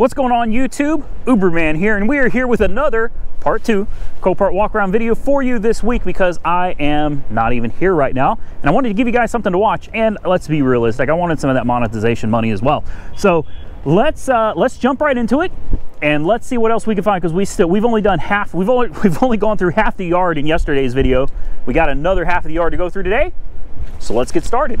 What's going on YouTube? Uberman here, and we are here with another part 2 Copart walk around video for you this week because I am not even here right now, and I wanted to give you guys something to watch. And let's be realistic, I wanted some of that monetization money as well. So let's jump right into it and let's see what else we can find, because we've only done half. We've only gone through half the yard in yesterday's video. We got another half of the yard to go through today, so let's get started.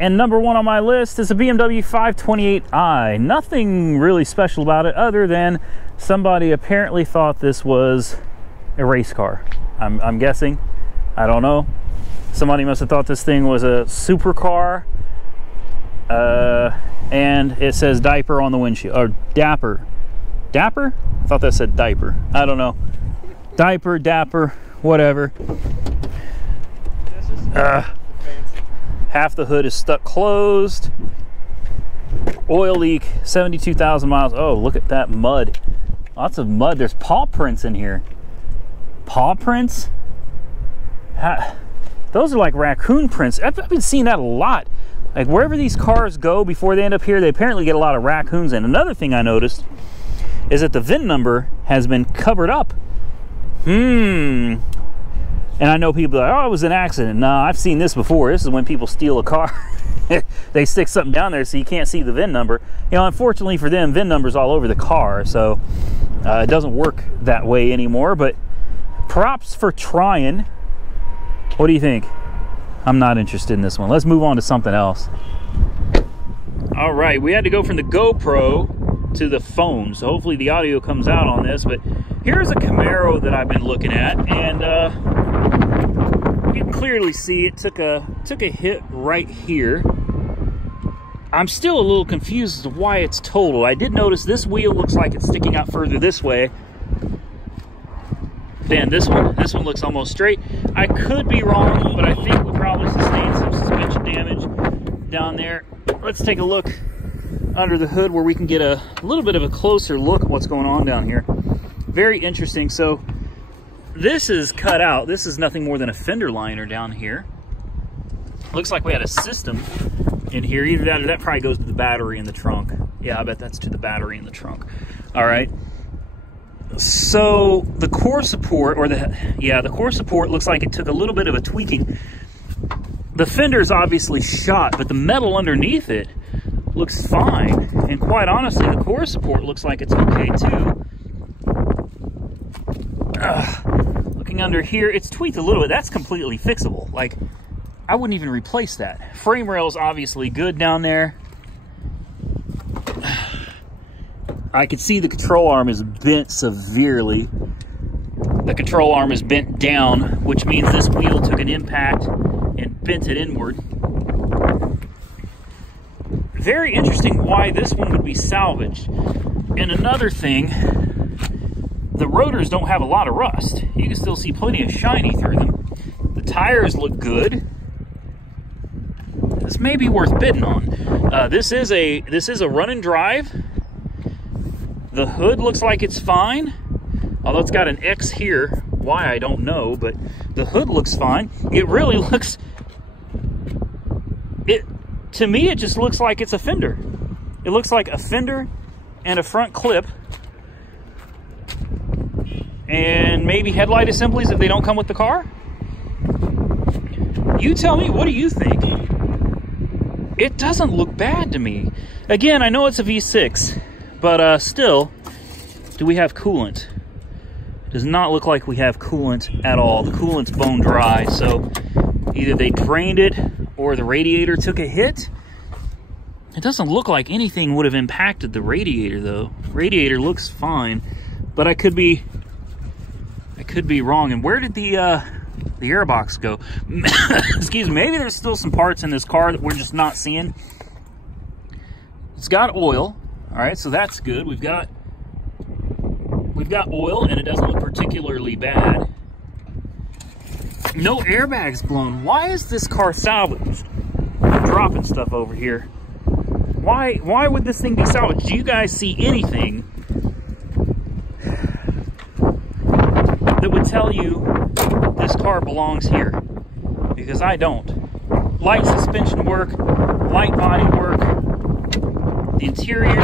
And number one on my list is a BMW 528i. Nothing really special about it other than somebody apparently thought this was a race car. I'm guessing. I don't know. Somebody must have thought this thing was a supercar. And it says diaper on the windshield. Or dapper. Dapper? I thought that said diaper. I don't know. Diaper, dapper, whatever. Half the hood is stuck closed. Oil leak, 72,000 miles. Oh, look at that mud. Lots of mud. There's paw prints in here. Paw prints? Those are like raccoon prints. I've been seeing that a lot. Like wherever these cars go before they end up here, they apparently get a lot of raccoons in. Another thing I noticed is that the VIN number has been covered up. And I know people are like, oh, it was an accident. No, I've seen this before. This is when people steal a car. They stick something down there so you can't see the VIN number. You know, unfortunately for them, VIN number's all over the car, so it doesn't work that way anymore. But props for trying. What do you think? I'm not interested in this one. Let's move on to something else. All right, we had to go from the GoPro to the phone, so hopefully the audio comes out on this. But here's a Camaro that I've been looking at, and you can clearly see it took a hit right here. I'm still a little confused as to why it's totaled. I did notice this wheel looks like it's sticking out further this way than this one. This one looks almost straight. I could be wrong, but I think we probably sustained some suspension damage down there. Let's take a look under the hood where we can get a little bit of a closer look at what's going on down here. Very interesting. So this is cut out. This is nothing more than a fender liner down here. Looks like we had a system in here. Either that or that probably goes to the battery in the trunk. Yeah, I bet that's to the battery in the trunk. All right. So the core support, or the core support looks like it took a little bit of a tweaking. The fender's obviously shot, but the metal underneath it looks fine. And quite honestly, the core support looks like it's okay too. Looking under here, it's tweaked a little bit. That's completely fixable. Like, I wouldn't even replace that. Frame rail's obviously good down there. I could see the control arm is bent severely. The control arm is bent down, which means this wheel took an impact and bent it inward. Very interesting why this one would be salvaged. And another thing, the rotors don't have a lot of rust. You can still see plenty of shiny through them. The tires look good. This may be worth bidding on. This is a run and drive. The hood looks like it's fine, although it's got an X here. Why, I don't know, but the hood looks fine. It really looks, to me, it just looks like it's a fender. It looks like a fender and a front clip, and maybe headlight assemblies if they don't come with the car. You tell me, what do you think? It doesn't look bad to me. Again, I know it's a V6, but still, do we have coolant? It does not look like we have coolant at all. The coolant's bone dry, so either they drained it or the radiator took a hit. It doesn't look like anything would have impacted the radiator, though. Radiator looks fine, but I could be wrong. And where did the airbox go? Excuse me. Maybe there's still some parts in this car that we're just not seeing. It's got oil. All right, so that's good. We've got oil, and it doesn't look particularly bad. No airbags blown. Why is this car salvaged? I'm dropping stuff over here. Why would this thing be salvaged? Do you guys see anything that would tell you this car belongs here? Because I don't. Light suspension work, light body work. The interior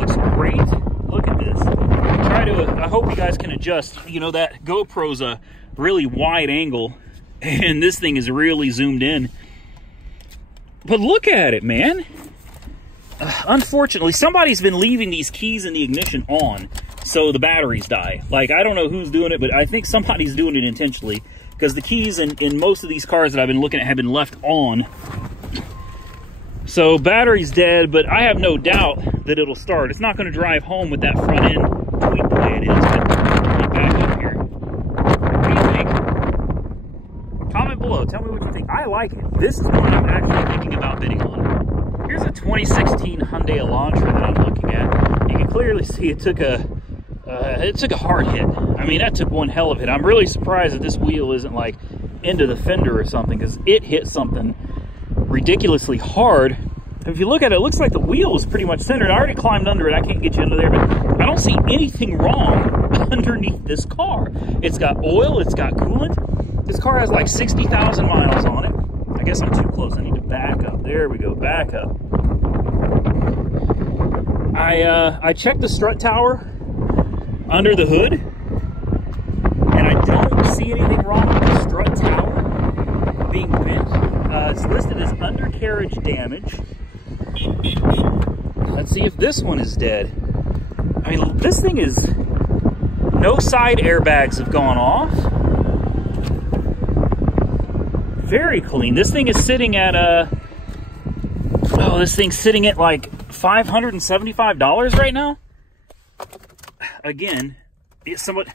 looks great. Look at this. I hope you guys can adjust. You know, that GoPro's a really wide angle, and this thing is really zoomed in. But look at it, man. Unfortunately, somebody's been leaving these keys in the ignition on, so the batteries die. Like, I don't know who's doing it, but I think somebody's doing it intentionally, because the keys in most of these cars that I've been looking at have been left on. So battery's dead, but I have no doubt that it'll start. It's not going to drive home with that front end tweaked the way it is. But let me back up here. What do you think? Comment below. Tell me what you think. I like it. This is one I'm actually thinking about bidding on. Here's a 2016 Hyundai Elantra that I'm looking at. You can clearly see it took a hard hit. I mean, that took one hell of a hit. I'm really surprised that this wheel isn't like into the fender or something, because it hit something ridiculously hard. If you look at it, it looks like the wheel is pretty much centered. I already climbed under it. I can't get you under there, but I don't see anything wrong underneath this car. It's got oil. It's got coolant. This car has like 60,000 miles on it. I guess I'm too close. I need to back up. There we go. Back up. I checked the strut tower under the hood, and I don't see anything wrong with the strut tower being bent. It's listed as undercarriage damage. Let's see if this one is dead. I mean, this thing is... No side airbags have gone off. Very clean. This thing is sitting at this thing's sitting at like $575 right now. Again, it's somewhat...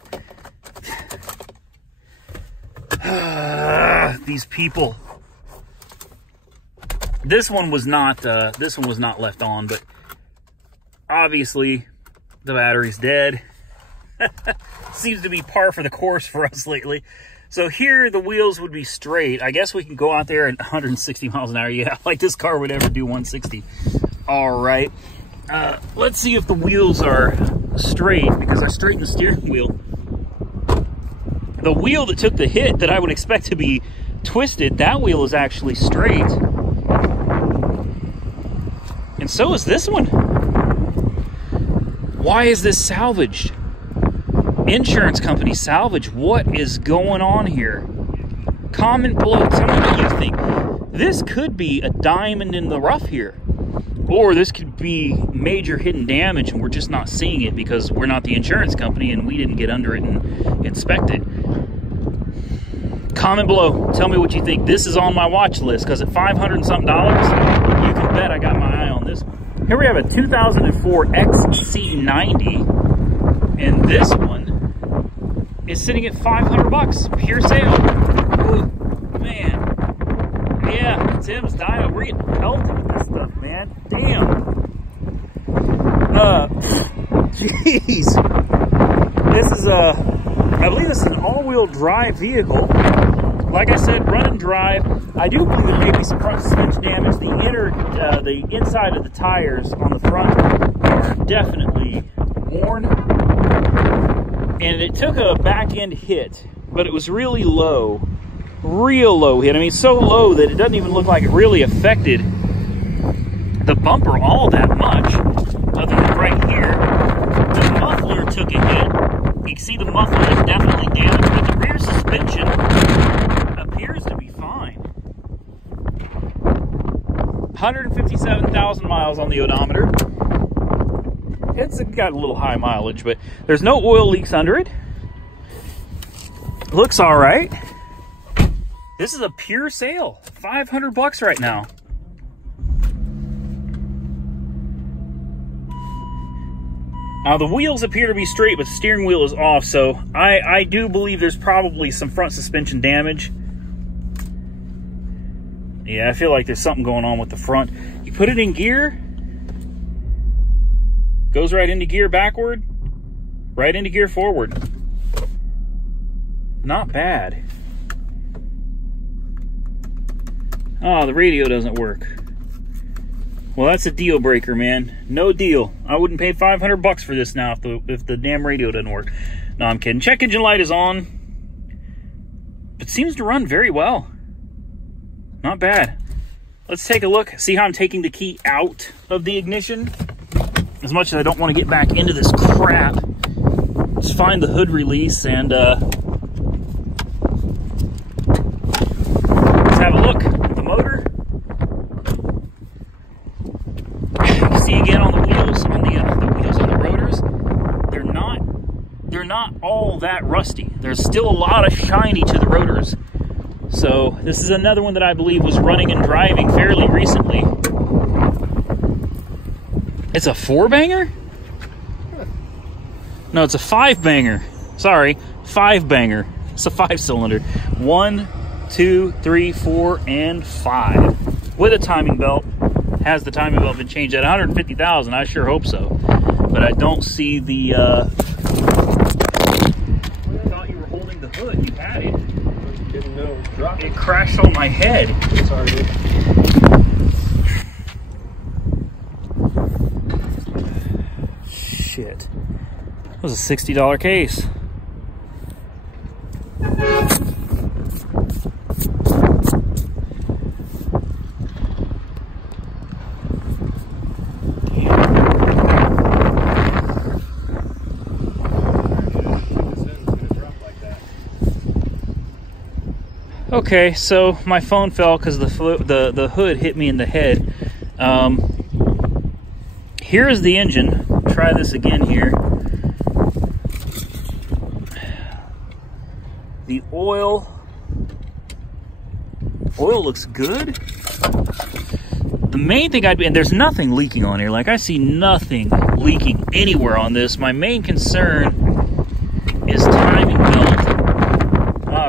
these people. This one was not left on, but obviously the battery's dead. Seems to be par for the course for us lately. So here the wheels would be straight. I guess we can go out there at 160 miles an hour. Yeah, like this car would ever do 160. All right. Let's see if the wheels are straight, because I straightened the steering wheel. The wheel that took the hit that I would expect to be twisted, that wheel is actually straight. And so is this one. Why is this salvaged? Insurance company Salvage, what is going on here? Comment below, tell me what you think. This could be a diamond in the rough here. Or this could be major hidden damage and we're just not seeing it because we're not the insurance company and we didn't get under it and inspect it. Comment below, tell me what you think. This is on my watch list, because at $500 and something, you can bet I got my eye on this one. Here we have a 2004 XC90, and this one is sitting at $500, pure sale. Ooh, man. Yeah, Tim's dyno. We're getting pelted with this stuff, man. Damn. Jeez. This is I believe this is an all-wheel drive vehicle. Like I said, run and drive. I do believe there may be some front suspension damage. The inside of the tires on the front are definitely worn. And it took a back end hit, but it was really low. Real low hit. I mean, so low that it doesn't even look like it really affected the bumper all that much. Other than right here, the muffler took a hit. You can see the muffler is definitely damaged, but the rear suspension appears to be fine. 157,000 miles on the odometer. It's got a little high mileage, but there's no oil leaks under it. Looks all right. This is a pure sale. $500 right now. Now the wheels appear to be straight, but the steering wheel is off, so I do believe there's probably some front suspension damage. Yeah, I feel like there's something going on with the front. You put it in gear, goes right into gear backward, right into gear forward. Not bad. Oh, the radio doesn't work. Well, that's a deal breaker, man. No deal. I wouldn't pay $500 for this now if the damn radio doesn't work. No, I'm kidding. Check engine light is on. It seems to run very well. Not bad. Let's take a look. See how I'm taking the key out of the ignition? as much as I don't want to get back into this crap, let's find the hood release and let's have a look at the motor. You can see again on the wheels, on the rotors, they're not all that rusty. There's still a lot of shiny to the rotors. So this is another one that I believe was running and driving fairly recently. It's a 4-banger? No, it's a 5-banger. Sorry, 5-banger. It's a 5-cylinder. 1, 2, 3, 4, and 5. With a timing belt. Has the timing belt been changed at 150,000? I sure hope so. But I don't see the... I thought you were holding the hood. You had it. Didn't know. Drop it. It crashed on my head. Sorry, dude. Shit. That was a $60 case. Okay, so my phone fell because the hood hit me in the head. Here's the engine. Try this again here. The oil looks good. The main thing and there's nothing leaking on here. Like, I see nothing leaking anywhere on this. My main concern is timing belt.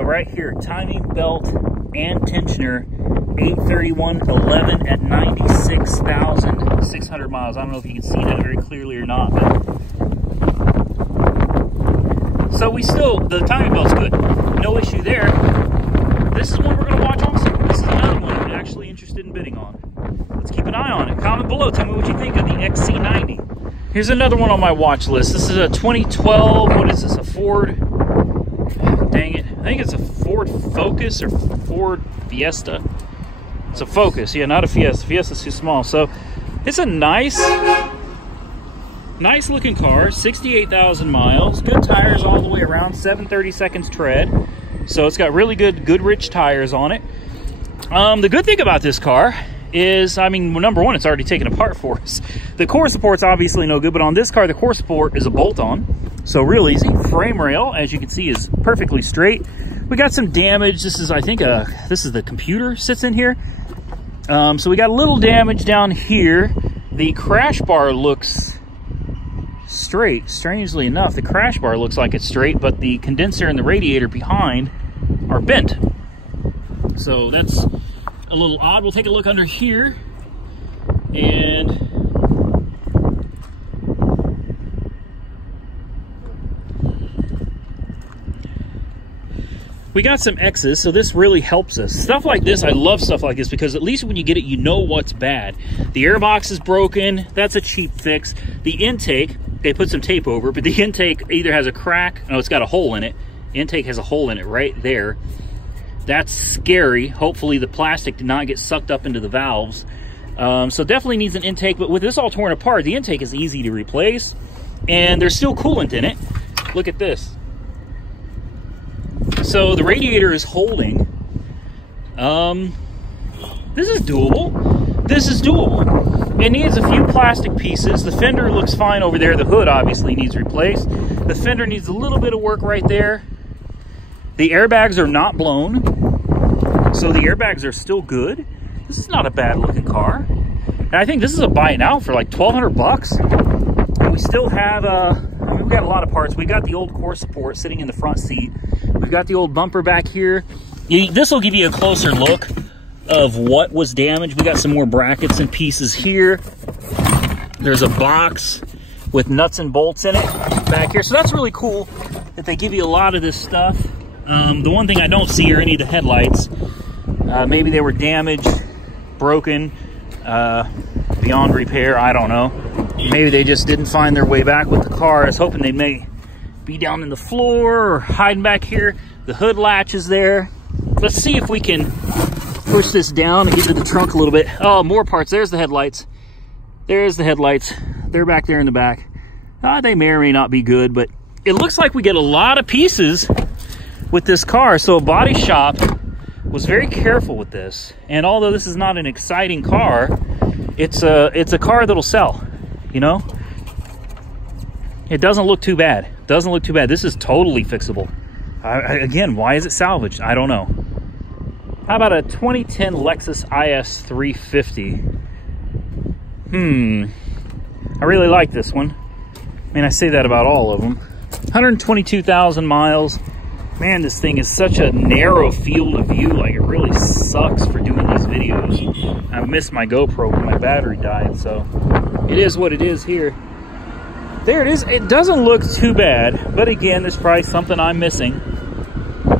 Right here, timing belt and tensioner, 831.11 at 96,600 miles. I don't know if you can see that very clearly or not. But... so the timing belt's good. No issue there. This is one we're going to watch also. This is another one I'm actually interested in bidding on. Let's keep an eye on it. Comment below. Tell me what you think of the XC90. Here's another one on my watch list. This is a 2012, what is this, a Ford? Dang it. I think it's a Ford Focus or Ford Fiesta. It's a Focus, yeah, not a Fiesta. Fiesta's too small. So it's a nice looking car, 68,000 miles, good tires all the way around, 732 tread. So it's got really good rich tires on it. The good thing about this car is, I mean, number one, it's already taken apart for us. The core support's obviously no good, but on this car, the core support is a bolt-on. So real easy. Frame rail, as you can see, is perfectly straight. We got some damage. This is, I think, this is the computer sits in here. So we got a little damage down here. The crash bar looks straight. Strangely enough, the crash bar looks like it's straight, but the condenser and the radiator behind are bent. So that's a little odd. We'll take a look under here, and we got some X's, so this really helps us. Stuff like this, I love stuff like this because at least when you get it, you know what's bad. The airbox is broken. That's a cheap fix. The intake, they put some tape over, but the intake either has a crack. No, it's got a hole in it. The intake has a hole in it right there. That's scary. Hopefully the plastic did not get sucked up into the valves. So definitely needs an intake, but with this all torn apart, the intake is easy to replace, and there's still coolant in it. Look at this. So the radiator is holding. This is doable. This is doable. It needs a few plastic pieces. The fender looks fine over there. The hood obviously needs replaced. The fender needs a little bit of work right there. The airbags are not blown, so the airbags are still good. This is not a bad looking car. And I think this is a buy it now for like 1,200 bucks. And we still have, I mean, we've got a lot of parts. We got the old core support sitting in the front seat. We've got the old bumper back here. This will give you a closer look of what was damaged. We got some more brackets and pieces here. There's a box with nuts and bolts in it back here. So that's really cool that they give you a lot of this stuff. The one thing I don't see are any of the headlights. Maybe they were damaged, broken, beyond repair. I don't know. Maybe they just didn't find their way back with the car. I was hoping they may be down in the floor or hiding back here. The hood latch is there. Let's see if we can push this down and get to the trunk a little bit. Oh, more parts. There's the headlights. There's the headlights. they're back there in the back. They may or may not be good, but it looks like we get a lot of pieces with this car. So a body shop was very careful with this. And although this is not an exciting car, it's a car that'll sell, you know? It doesn't look too bad. Doesn't look too bad. This is totally fixable. Again, why is it salvaged? I don't know. How about a 2010 Lexus IS350? I really like this one. I mean, I say that about all of them. 122,000 miles. Man, this thing is such a narrow field of view. Like, it really sucks for doing these videos. I missed my GoPro when my battery died, so it is what it is here. There it is. It doesn't look too bad, but again, there's probably something I'm missing.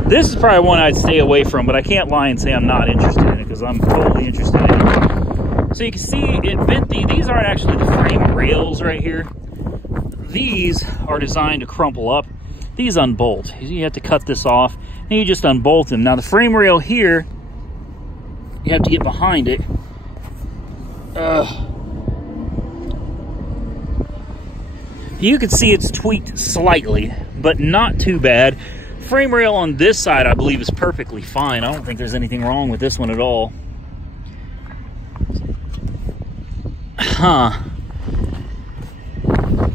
This is probably one I'd stay away from, but I can't lie and say I'm not interested in it, because I'm totally interested in it. So you can see it venti. These aren't actually the frame rails right here. These are designed to crumple up. These unbolt. You have to cut this off, and you just unbolt them. Now the frame rail here, you have to get behind it. You can see it's tweaked slightly, but not too bad. Frame rail on this side, I believe, is perfectly fine. I don't think there's anything wrong with this one at all.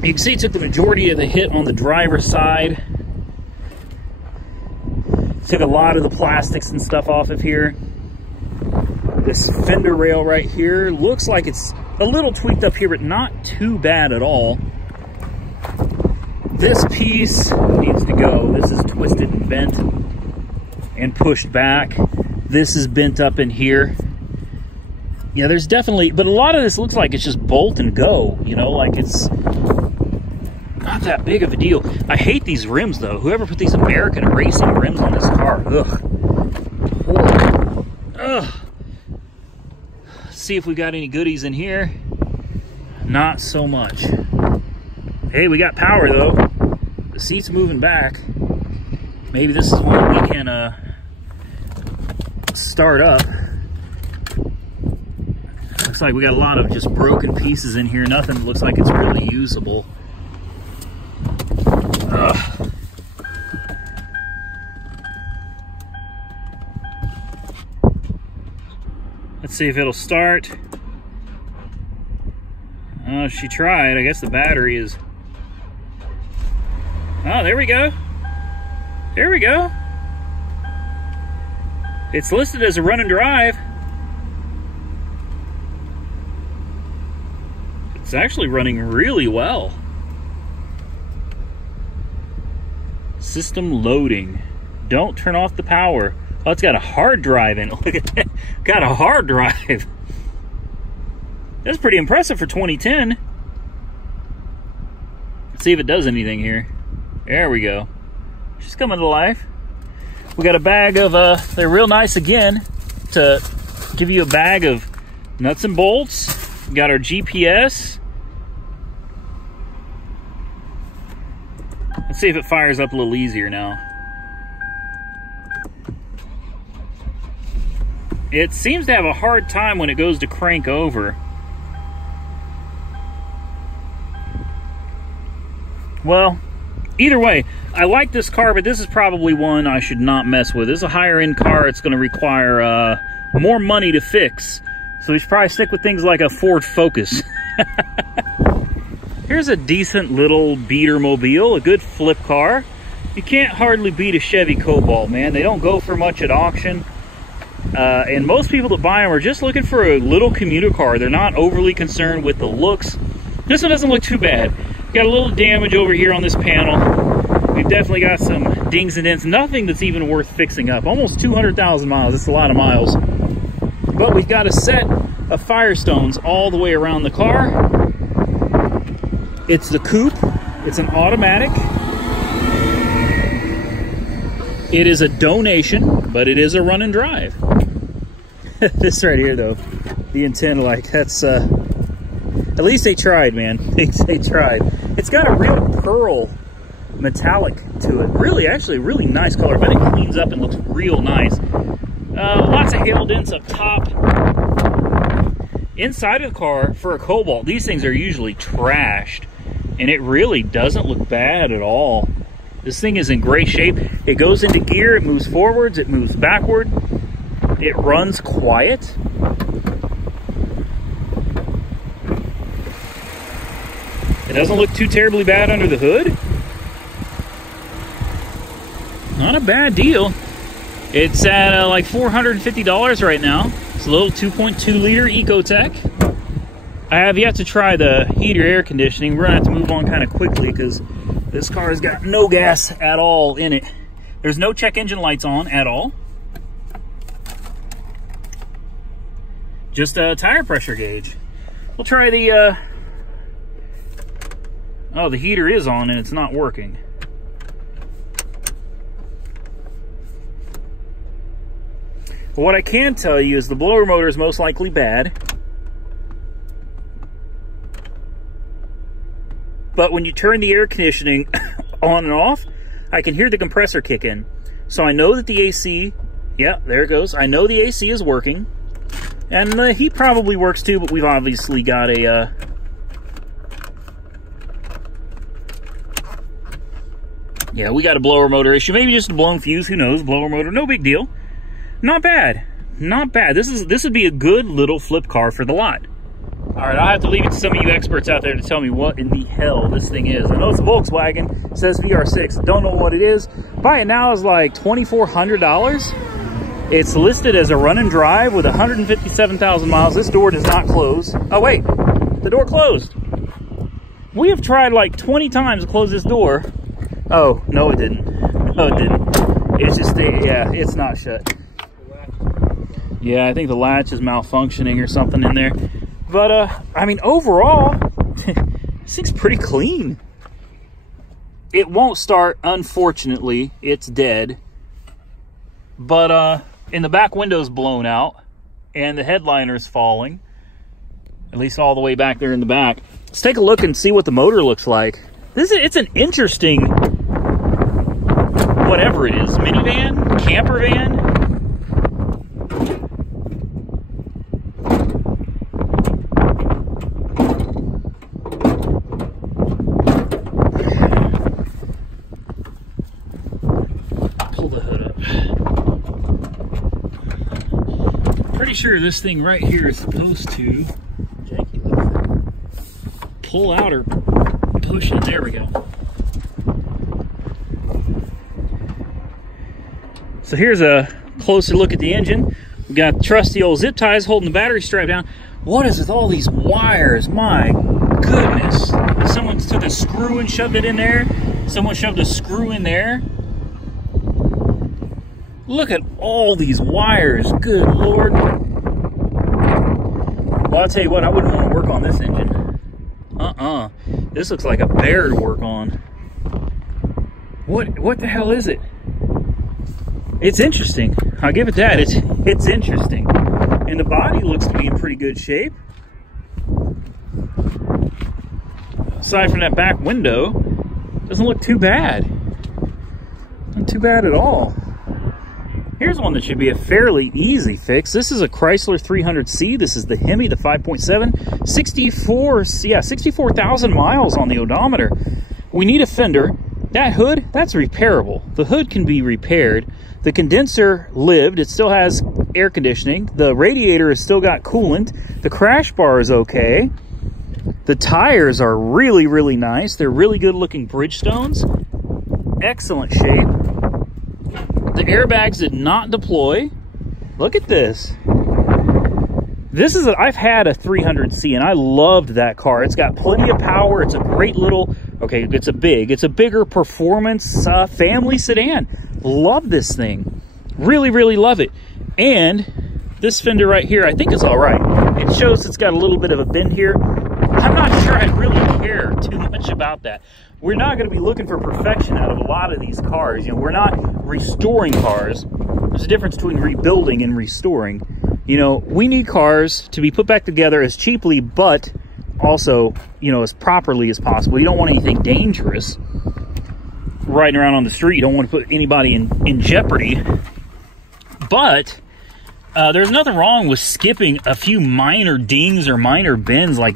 You can see it took the majority of the hit on the driver's side. Took a lot of the plastics and stuff off of here. This fender rail right here looks like it's a little tweaked up here, but not too bad at all. This piece needs to go. This is twisted and bent and pushed back. This is bent up in here. Yeah, there's definitely, but a lot of this looks like it's just bolt and go, you know, like it's not that big of a deal. I hate these rims though. Whoever put these American racing rims on this car, ugh. Horrible. Ugh. Let's see if we got any goodies in here. Not so much. Hey, we got power though. The seat's moving back. Maybe this is one we can start up. Looks like we got a lot of just broken pieces in here. Nothing that looks like it's really usable. Ugh. Let's see if it'll start. Oh, she tried. I guess the battery is... Oh, there we go. There we go. It's listed as a run and drive. It's actually running really well. System loading. Don't turn off the power. Oh, it's got a hard drive in it. Look at that. Got a hard drive. That's pretty impressive for 2010. Let's see if it does anything here. There we go. She's coming to life. We got a bag of, they're real nice again to give you a bag of nuts and bolts. We got our GPS. Let's see if it fires up a little easier now. It seems to have a hard time when it goes to crank over. Well, either way, I like this car, but this is probably one I should not mess with. This is a higher end car. It's going to require more money to fix. So we should probably stick with things like a Ford Focus. Here's a decent little beater mobile, a good flip car. You can't hardly beat a Chevy Cobalt, man. They don't go for much at auction. And most people that buy them are just looking for a little commuter car. They're not overly concerned with the looks. This one doesn't look too bad. Got a little damage over here on this panel. We've definitely got some dings and dents. Nothing that's even worth fixing up. Almost 200,000 miles. That's a lot of miles. But we've got a set of Firestones all the way around the car. It's the coupe. It's an automatic. It is a donation, but it is a run and drive. This right here, though, the antenna light, that's, at least they tried, man. They tried. It's got a real pearl metallic to it. Really, actually, really nice color. But it cleans up and looks real nice. Lots of hail dents up top. inside of the car for a Cobalt, these things are usually trashed, and it really doesn't look bad at all. This thing is in great shape. It goes into gear, it moves forwards, it moves backward, it runs quiet. It doesn't look too terribly bad under the hood. Not a bad deal. It's at like $450 right now. It's a little 2.2 liter Ecotec. I have yet to try the heater air conditioning. We're gonna have to move on kind of quickly because this car has got no gas at all in it. There's no check engine lights on at all. Just a tire pressure gauge. We'll try the, oh, the heater is on and it's not working. But what I can tell you is the blower motor is most likely bad. But when you turn the air conditioning on and off, I can hear the compressor kick in. So I know that the AC, yeah, there it goes. I know the AC is working. And the heat probably works too, but we've obviously got a... yeah, we got a blower motor issue. Maybe just a blown fuse, who knows? Blower motor, no big deal. Not bad. Not bad. This would be a good little flip car for the lot. All right, I'll have to leave it to some of you experts out there to tell me what in the hell this thing is. I know it's a Volkswagen. It says VR6. Don't know what it is. Buy it now is like $2,400. It's listed as a run and drive with 157,000 miles. This door does not close. Oh, wait. The door closed. We have tried like 20 times to close this door. Oh, no, it didn't. No, it didn't. It's just, yeah, it's not shut. Yeah, I think the latch is malfunctioning or something in there. But, I mean, overall, this thing's pretty clean. It won't start, unfortunately. It's dead. But, and the back window's blown out. And the headliner's falling. At least all the way back there in the back. Let's take a look and see what the motor looks like. It's an interesting, whatever it is, minivan, camper van. Pull the hood up. Pretty sure this thing right here is supposed to pull out or push it. There we go. So here's a closer look at the engine. We got trusty old zip ties holding the battery strap down. What is with all these wires? My goodness. Someone took a screw and shoved it in there. Someone shoved a screw in there. Look at all these wires. Good Lord. Well, I'll tell you what, I wouldn't want to work on this engine. This looks like a bear to work on. What the hell is it? It's interesting. I'll give it that. It's interesting. And the body looks to be in pretty good shape. Aside from that back window, doesn't look too bad. Not too bad at all. Here's one that should be a fairly easy fix. This is a Chrysler 300C. This is the Hemi, the 5.7. 64,000 miles on the odometer. We need a fender. That hood, that's repairable. The hood can be repaired. The condenser lived. It still has air conditioning. The radiator has still got coolant. The crash bar is okay. The tires are really, really nice. They're really good looking Bridgestones. Excellent shape. The airbags did not deploy. Look at this. This is I've had a 300C and I loved that car. It's got plenty of power. It's a great little, okay, it's a bigger performance family sedan. Love this thing. Really, really love it. And this fender right here, I think is all right. It shows it's got a little bit of a bend here. I'm not sure I really care too much about that. We're not going to be looking for perfection out of a lot of these cars. You know, we're not restoring cars. There's a difference between rebuilding and restoring. You know, we need cars to be put back together as cheaply, but also, you know, as properly as possible. You don't want anything dangerous riding around on the street. You don't want to put anybody in jeopardy. But There's nothing wrong with skipping a few minor dings or minor bends. Like,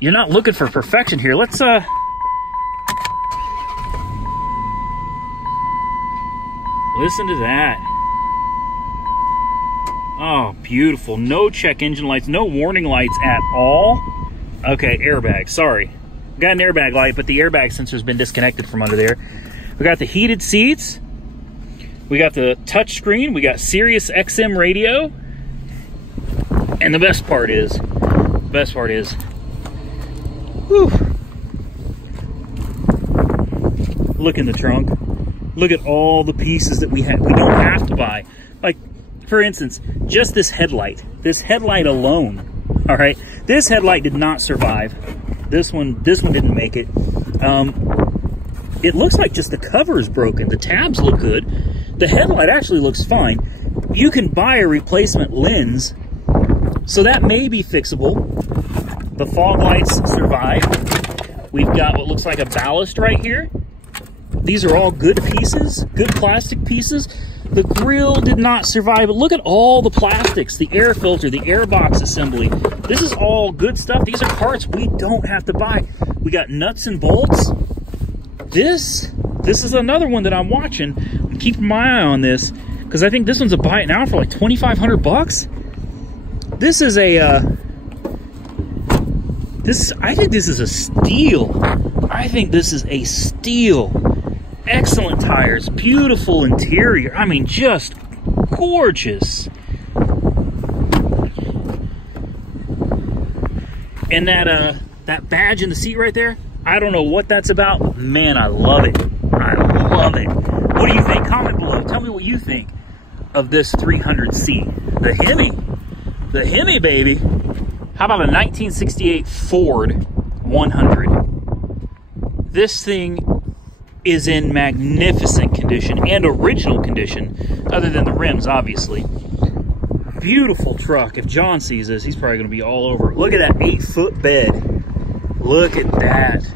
you're not looking for perfection here. Let's, listen to that. Oh, beautiful. No check engine lights, no warning lights at all. Okay, airbag, sorry. Got an airbag light, but the airbag sensor's been disconnected from under there. We got the heated seats. We got the touch screen. We got Sirius XM radio. And the best part is, whew, look in the trunk. Look at all the pieces that we don't have to buy. Like, for instance, just this headlight alone. All right, this headlight did not survive. This one didn't make it. It looks like just the cover is broken. The tabs look good. The headlight actually looks fine. You can buy a replacement lens, so that may be fixable. The fog lights survive. We've got what looks like a ballast right here. These are all good pieces, good plastic pieces. The grille did not survive, but look at all the plastics, the air filter, the air box assembly. This is all good stuff. These are parts we don't have to buy. We got nuts and bolts. This is another one that I'm watching. I'm keeping my eye on this because I think this one's a buy it now for like 2,500 bucks. This is a, I think this is a steal. I think this is a steal. Excellent tires, beautiful interior. I mean, just gorgeous. And that badge in the seat right there, I don't know what that's about. Man, I love it. I love it. What do you think? Comment below. Tell me what you think of this 300C. The Hemi. The Hemi, baby. How about a 1968 Ford 100? This thing is in magnificent condition and original condition, other than the rims, obviously. Beautiful truck. If John sees this, he's probably going to be all over it. Look at that 8-foot bed. Look at that.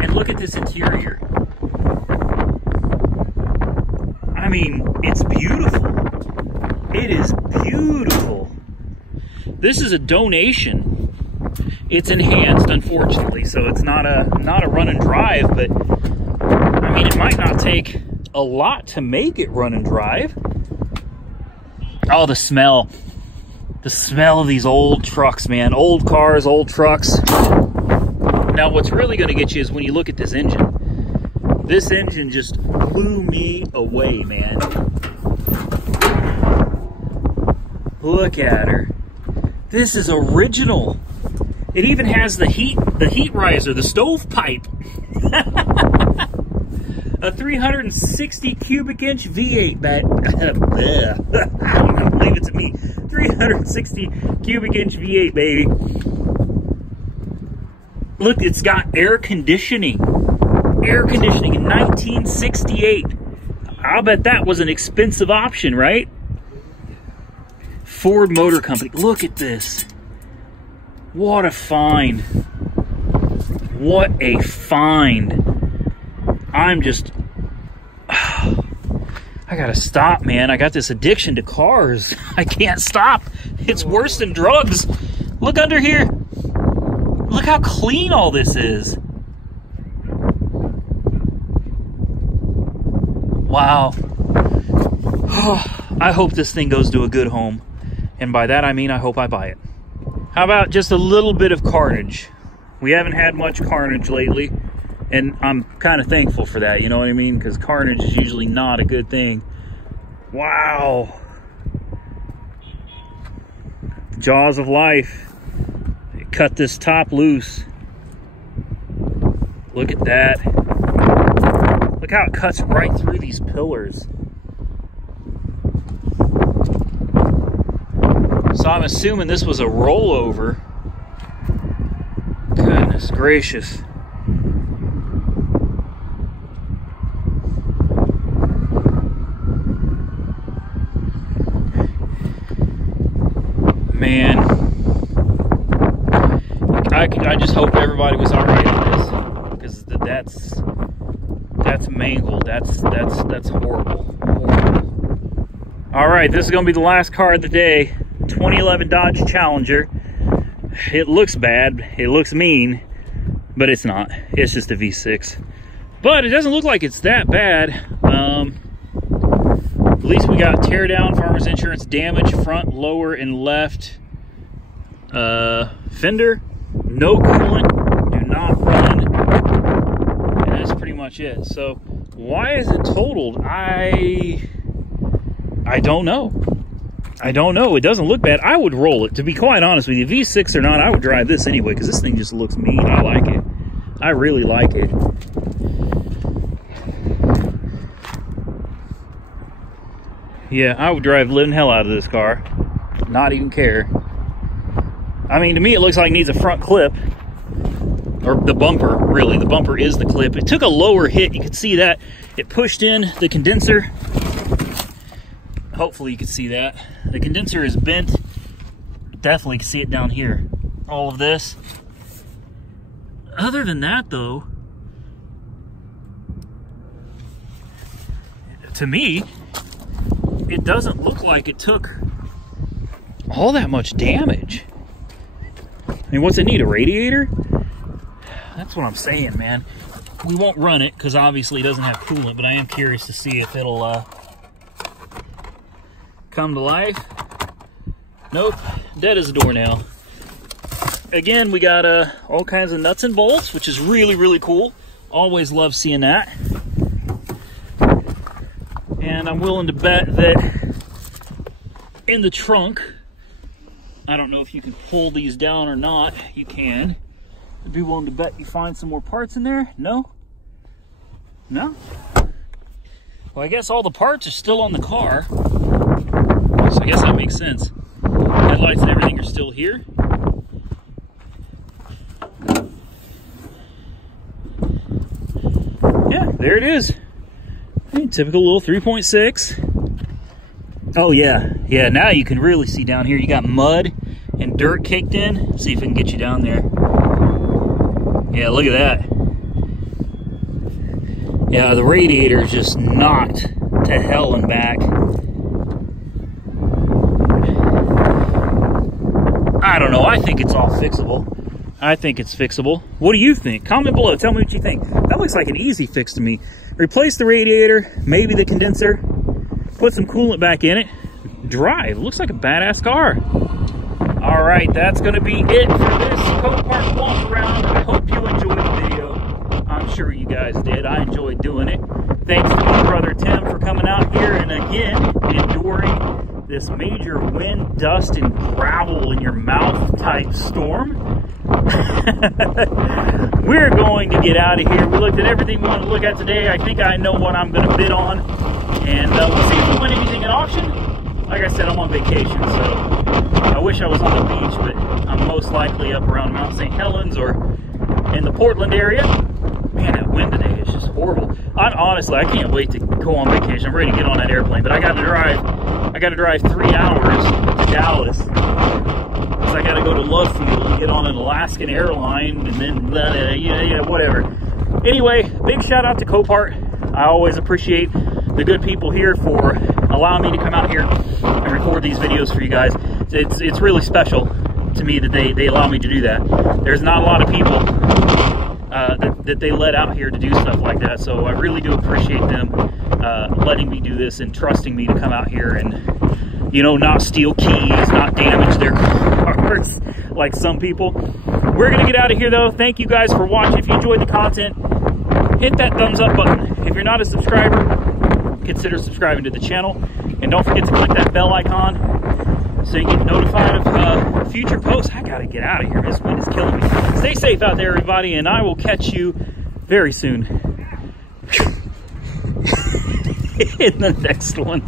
And look at this interior. I mean, it's beautiful. It is beautiful. This is a donation. It's enhanced, unfortunately, so it's not a run and drive, but I mean, it might not take a lot to make it run and drive. Oh, the smell. The smell of these old trucks, man. Old cars, old trucks. Now, what's really going to get you is when you look at this engine. This engine just blew me away, man. Look at her. This is original. It even has the heat riser, the stovepipe. A 360 cubic inch V8 back. I don't know, leave it to me. 360 cubic inch V8, baby. Look, it's got air conditioning. Air conditioning in 1968. I'll bet that was an expensive option, right? Ford Motor Company. Look at this. What a find. What a find. I'm just... I gotta stop, man. I got this addiction to cars. I can't stop. It's worse than drugs. Look under here. Look how clean all this is. Wow. I hope this thing goes to a good home. And by that I mean I hope I buy it. How about just a little bit of Carnage? We haven't had much Carnage lately. And I'm kind of thankful for that, you know what I mean? Because Carnage is usually not a good thing. Wow. Jaws of life. Cut this top loose. Look at that. Look how it cuts right through these pillars. So I'm assuming this was a rollover. Goodness gracious. Man, I just hope everybody was all right with this, because that's mangled. That's horrible. Horrible. All right, this is gonna be the last car of the day. 2011 Dodge Challenger. It looks bad, it looks mean, but it's not. It's just a V6. But it doesn't look like it's that bad. At least we got tear down, farmer's insurance, damage, front, lower, and left. Fender, no coolant, do not run. And that's pretty much it. So why is it totaled? I don't know. I don't know. It doesn't look bad. I would roll it, to be quite honest with you. V6 or not, I would drive this anyway, because this thing just looks mean. I like it. I really like it. Yeah, I would drive the living hell out of this car. Not even care. I mean, to me, it looks like it needs a front clip. Or the bumper, really. The bumper is the clip. It took a lower hit. You could see that. It pushed in the condenser. Hopefully you can see that. The condenser is bent. Definitely can see it down here. All of this. Other than that, though, to me, it doesn't look like it took all that much damage. I mean, what's it need, a radiator? That's what I'm saying, man. We won't run it because obviously it doesn't have coolant, but I am curious to see if it'll come to life. Nope, dead as a doornail. Again, we got all kinds of nuts and bolts, which is really, really cool. Always love seeing that. And I'm willing to bet that in the trunk, I don't know if you can pull these down or not. You can. I'd be willing to bet you find some more parts in there. No? No? Well, I guess all the parts are still on the car. So I guess that makes sense. Headlights and everything are still here. Yeah, there it is. Typical little 3.6. Oh yeah, yeah, now you can really see down here. You got mud and dirt caked in. Let's see if we can get you down there. Yeah, look at that. Yeah, the radiator is just knocked to hell and back. I don't know, I think it's all fixable. I think it's fixable. What do you think? Comment below, tell me what you think. That looks like an easy fix to me. Replace the radiator, maybe the condenser, put some coolant back in it, drive. Looks like a badass car. All right, that's gonna be it for this Copart walk around. I hope you enjoyed the video. I'm sure you guys did. I enjoyed doing it. Thanks to my brother Tim for coming out here and again enduring this major wind, dust, and gravel in your mouth type storm. We're going to get out of here. We looked at everything we want to look at today. I think I know what I'm going to bid on. And we'll see if we win anything at auction. Like I said, I'm on vacation, so I wish I was on the beach, but I'm most likely up around Mount St. Helens or in the Portland area. Man, that wind today is just horrible. Honestly, I can't wait to go on vacation. I'm ready to get on that airplane, but I got to drive 3 hours to Dallas. Because I got to go to Love Field and get on an Alaskan airline and then, whatever. Anyway, big shout out to Copart. I always appreciate the good people here for allowing me to come out here and record these videos for you guys. It's really special to me that they allow me to do that. There's not a lot of people that they let out here to do stuff like that, so I really do appreciate them letting me do this and trusting me to come out here and, you know, not steal keys, not damage their cars like some people. We're gonna get out of here though. Thank you guys for watching. If you enjoyed the content, hit that thumbs up button. If you're not a subscriber, consider subscribing to the channel, and don't forget to click that bell icon so you get notified of future posts. I gotta get out of here. This wind is killing me. Stay safe out there, everybody, and I will catch you very soon in the next one.